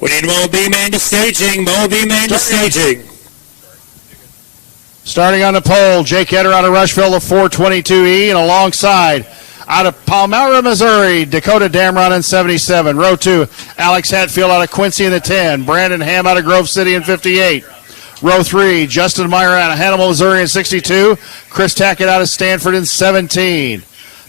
We need Mo B-Man to staging. Mo B-Man to staging. Starting on the pole, Jake Etter out of Rushville, the 422E, and alongside, out of Palmyra, Missouri, Dakota Damron in 77. Row 2, Alex Hatfield out of Quincy in the 10. Brandon Ham out of Grove City in 58. Row 3, Justin Meyer out of Hannibal, Missouri in 62. Chris Tackett out of Stanford in 17.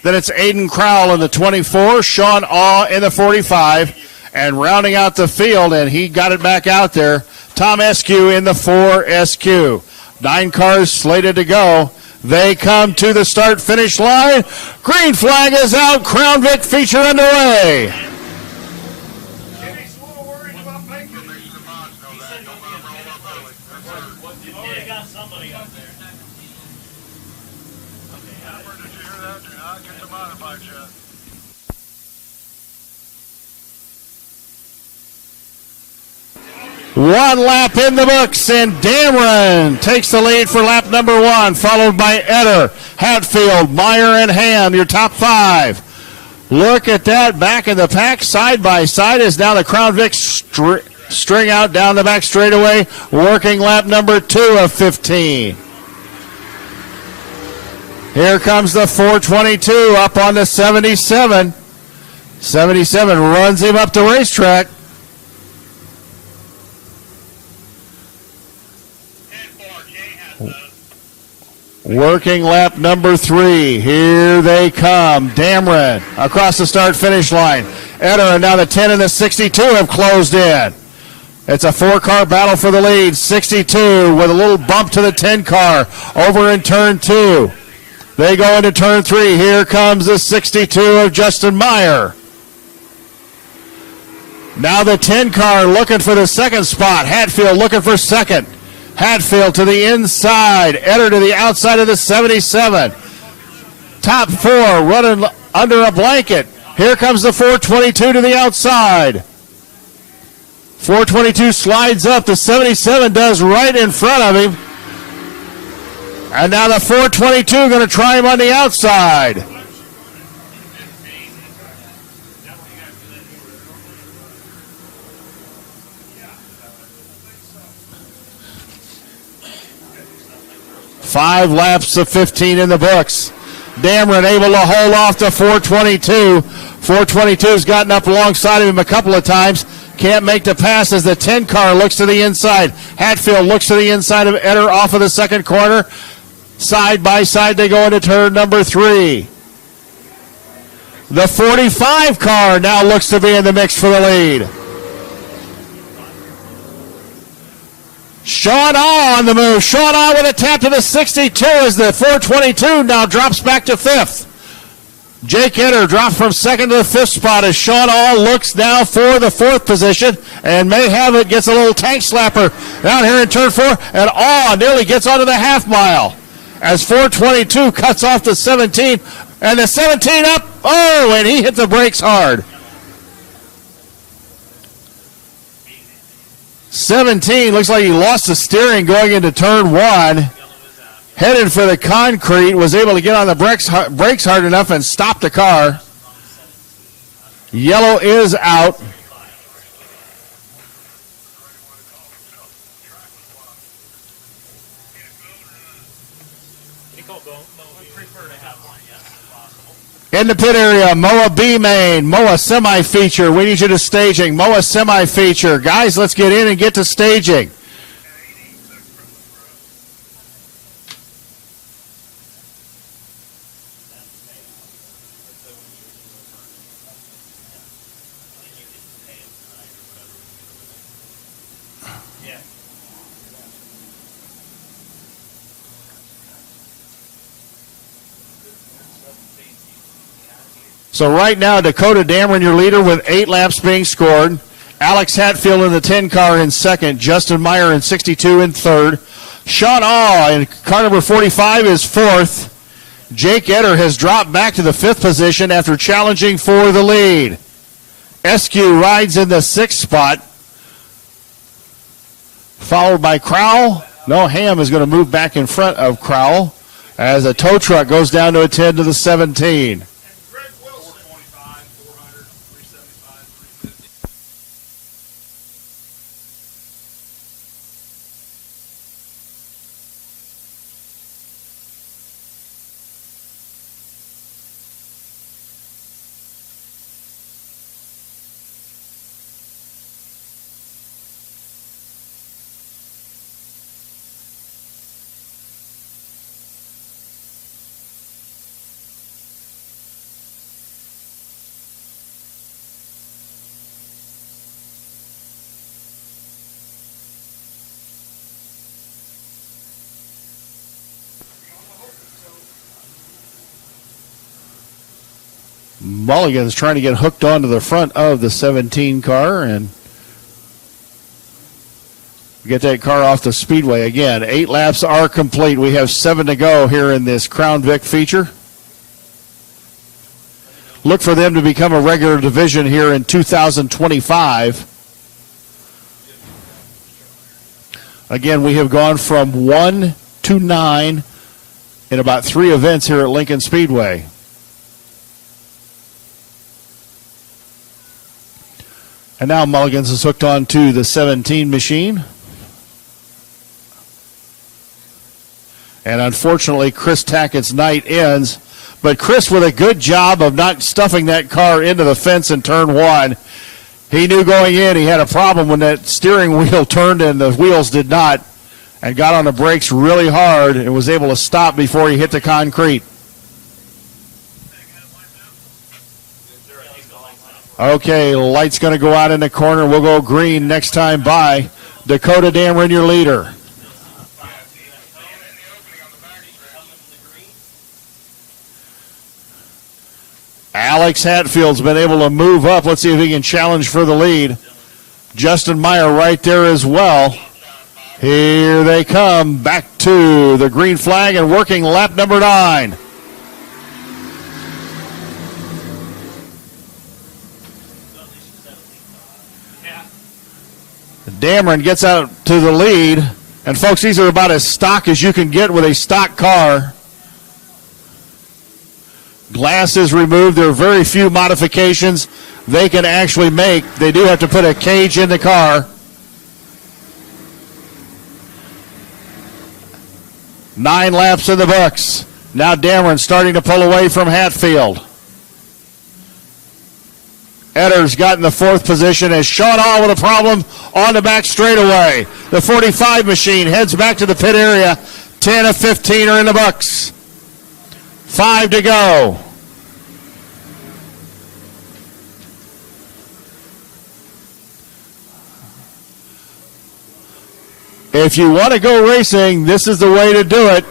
Then it's Aiden Crowell in the 24, Sean Awe in the 45, and rounding out the field, and he got it back out there, Tom Eskew in the 4SQ. 9 cars slated to go. They come to the start-finish line. Green flag is out. Crown Vic feature underway. One lap in the books, and Dameron takes the lead for lap number 1, followed by Etter, Hatfield, Meyer, and Ham, your top 5. Look at that, back in the pack, side by side, is now the Crown Vic string out down the back straightaway, working lap number 2 of 15. Here comes the 422 up on the 77. 77 runs him up the racetrack. Working lap number 3. Here they come. Dameron across the start-finish line. Etter and now the 10 and the 62 have closed in. It's a 4-car battle for the lead. 62 with a little bump to the 10 car over in turn 2. They go into turn 3. Here comes the 62 of Justin Meyer. Now the 10 car looking for the second spot. Hatfield looking for second. Hatfield to the inside. Etter to the outside of the 77. Top 4 running under a blanket. Here comes the 422 to the outside. 422 slides up. The 77 does right in front of him. And now the 422 going to try him on the outside. Five laps of 15 in the books. Dameron able to hold off the 422. 422's gotten up alongside of him a couple of times. Can't make the pass as the 10 car looks to the inside. Hatfield looks to the inside of Etter off of the second corner. Side by side they go into turn number 3. The 45 car now looks to be in the mix for the lead. Sean Awe on the move. Sean Awe with a tap to the 62 as the 422 now drops back to 5th. Jake Etter dropped from 2nd to the 5th spot as Sean Awe looks now for the 4th position and may have it. Gets a little tank slapper down here in turn 4, and Awe nearly gets onto the half mile as 422 cuts off the 17, and the 17 up. Oh, and he hit the brakes hard. 17 looks like he lost the steering going into turn 1. Headed for the concrete, was able to get on the brakes hard enough and stop the car. Yellow is out. In the pit area, Moa B-Main, Moa semi-feature. We need you to staging. Moa semi-feature. Guys, let's get in and get to staging. So right now, Dakota Dameron, your leader, with 8 laps being scored. Alex Hatfield in the 10 car in 2nd. Justin Meyer in 62 in 3rd. Sean Awe in car number 45 is 4th. Jake Etter has dropped back to the 5th position after challenging for the lead. Eskew rides in the 6th spot, followed by Crowell. No, Ham is going to move back in front of Crowell as a tow truck goes down to attend to the 17. Mulligan's trying to get hooked onto the front of the 17 car and get that car off the speedway. Again, 8 laps are complete. We have 7 to go here in this Crown Vic feature. Look for them to become a regular division here in 2025. Again, we have gone from 1 to 9 in about 3 events here at Lincoln Speedway. And now Mulligan's is hooked on to the 17 machine. And unfortunately, Chris Tackett's night ends. But Chris, with a good job of not stuffing that car into the fence in turn 1, he knew going in he had a problem when that steering wheel turned and the wheels did not, and got on the brakes really hard and was able to stop before he hit the concrete. Okay, light's going to go out in the corner. We'll go green next time by. Dakota Dameron, your leader. Alex Hatfield's been able to move up. Let's see if he can challenge for the lead. Justin Meyer right there as well. Here they come back to the green flag and working lap number 9. Dameron gets out to the lead. And folks, these are about as stock as you can get with a stock car. Glass is removed. There are very few modifications they can actually make. They do have to put a cage in the car. 9 laps in the books. Now Dameron starting to pull away from Hatfield. Etter's got in the 4th position as Sean Hall with a problem on the back straightaway. The 45 machine heads back to the pit area. 10 of 15 are in the books. 5 to go. If you want to go racing, this is the way to do it.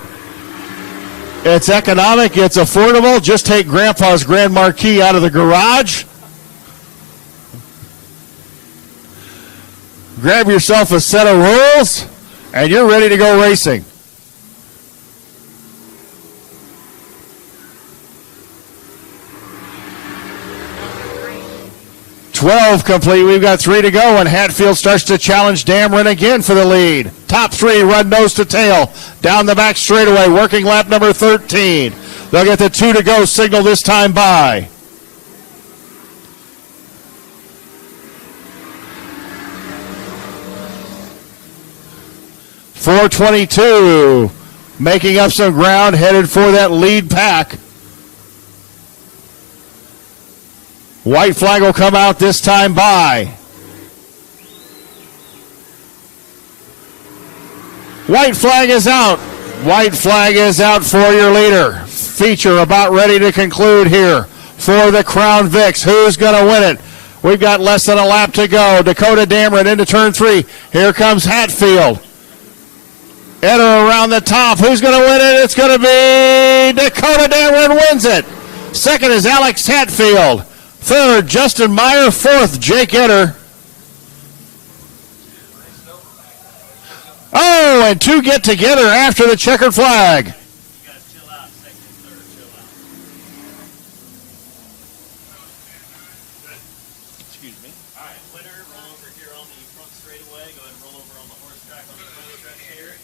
It's economic, it's affordable. Just take Grandpa's Grand Marquis out of the garage. Grab yourself a set of rules, and you're ready to go racing. .12 complete. We've got 3 to go, and Hatfield starts to challenge Dameron again for the lead. Top 3 run nose to tail down the back straightaway, working lap number 13. They'll get the 2 to go signal this time by. .422 making up some ground, headed for that lead pack. White flag will come out this time by. White flag is out. White flag is out for your leader. Feature about ready to conclude here for the Crown Vics. Who's going to win it? We've got less than a lap to go. Dakota Dameron into turn 3. Here comes Hatfield. Enter around the top. Who's going to win it? It's going to be Dakota Dameron wins it. Second is Alex Hatfield. Third, Justin Meyer. 4th, Jake Etter. Oh, and 2 get together after the checkered flag. You guys chill out, second and third, chill out. Excuse me. All right, winner, roll over here on the front straightaway. Go ahead and roll over on the horse track on the front stretch here.